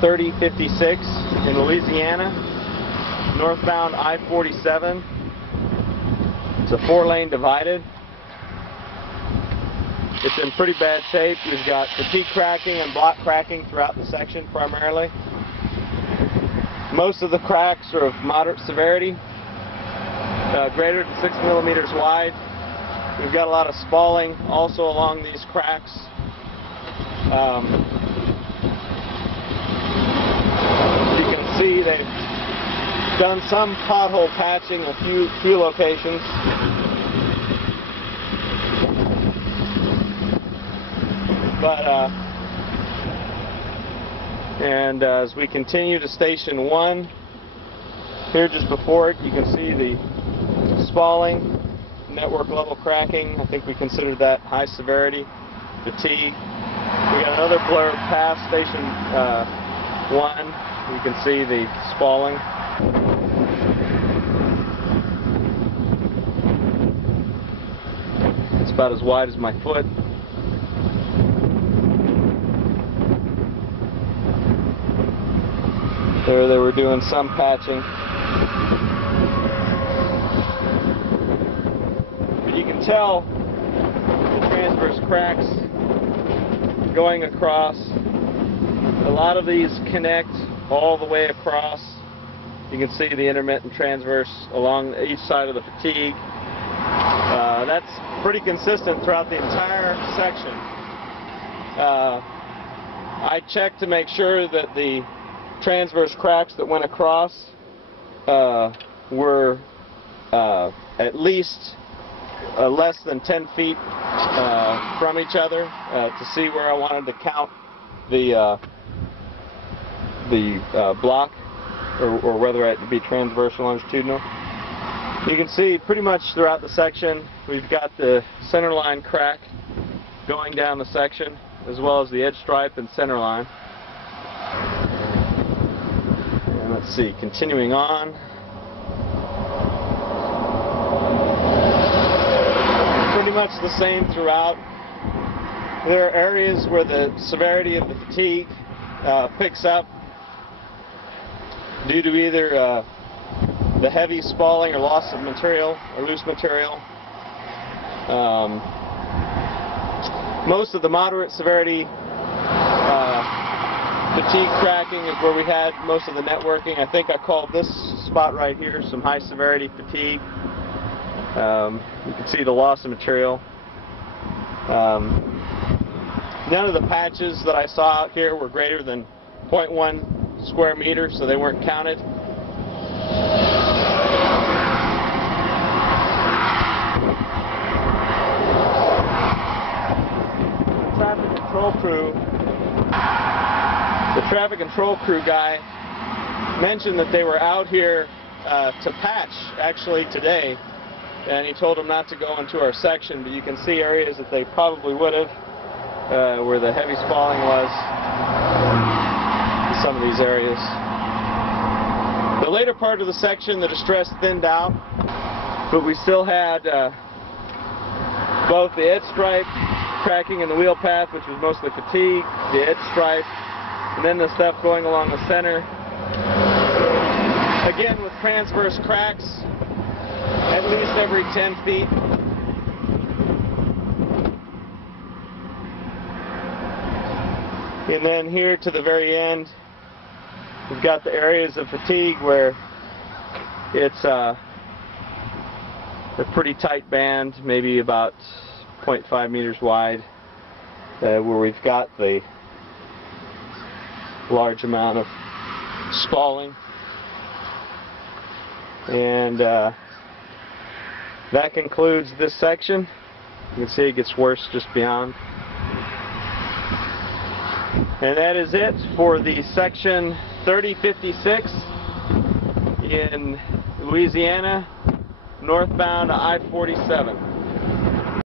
3056 in Louisiana, northbound I-47. It's a 4-lane divided. It's in pretty bad shape. We've got fatigue cracking and block cracking throughout the section primarily. Most of the cracks are of moderate severity, greater than 6 millimeters wide. We've got a lot of spalling also along these cracks. You can see they've done some pothole patching in a few locations. And as we continue to Station 1, here just before it, you can see the spalling, network level cracking. I think we considered that high severity. Fatigue. We got another blurb past Station 1. You can see the spalling. It's about as wide as my foot. There they were doing some patching. But you can tell the transverse cracks going across. A lot of these connect all the way across. You can see the intermittent transverse along each side of the fatigue. That's pretty consistent throughout the entire section. I checked to make sure that the transverse cracks that went across were at least less than 10 feet from each other to see where I wanted to count the block, or whether it be transverse or longitudinal. You can see pretty much throughout the section we've got the center line crack going down the section, as well as the edge stripe and center line. And let's see, continuing on. Pretty much the same throughout. There are areas where the severity of the fatigue picks up due to either the heavy spalling or loss of material or loose material. Most of the moderate severity fatigue cracking is where we had most of the networking. I think I called this spot right here some high severity fatigue. You can see the loss of material. None of the patches that I saw out here were greater than 0.1 square meter, so they weren't counted. The traffic control crew guy mentioned that they were out here to patch actually today, and he told them not to go into our section, but you can see areas that they probably would have where the heavy spalling was in some of these areas. The later part of the section, the distress thinned out, but we still had both the edge stripe cracking in the wheel path, which was mostly fatigue, the edge stripe, and then the stuff going along the center. Again, with transverse cracks, at least every 10 feet. And then here to the very end, we've got the areas of fatigue where it's a pretty tight band, maybe about 0.5 meters wide, where we've got the large amount of spalling. And that concludes this section. You can see it gets worse just beyond. And that is it for the section 3056 in Louisiana, northbound I-47.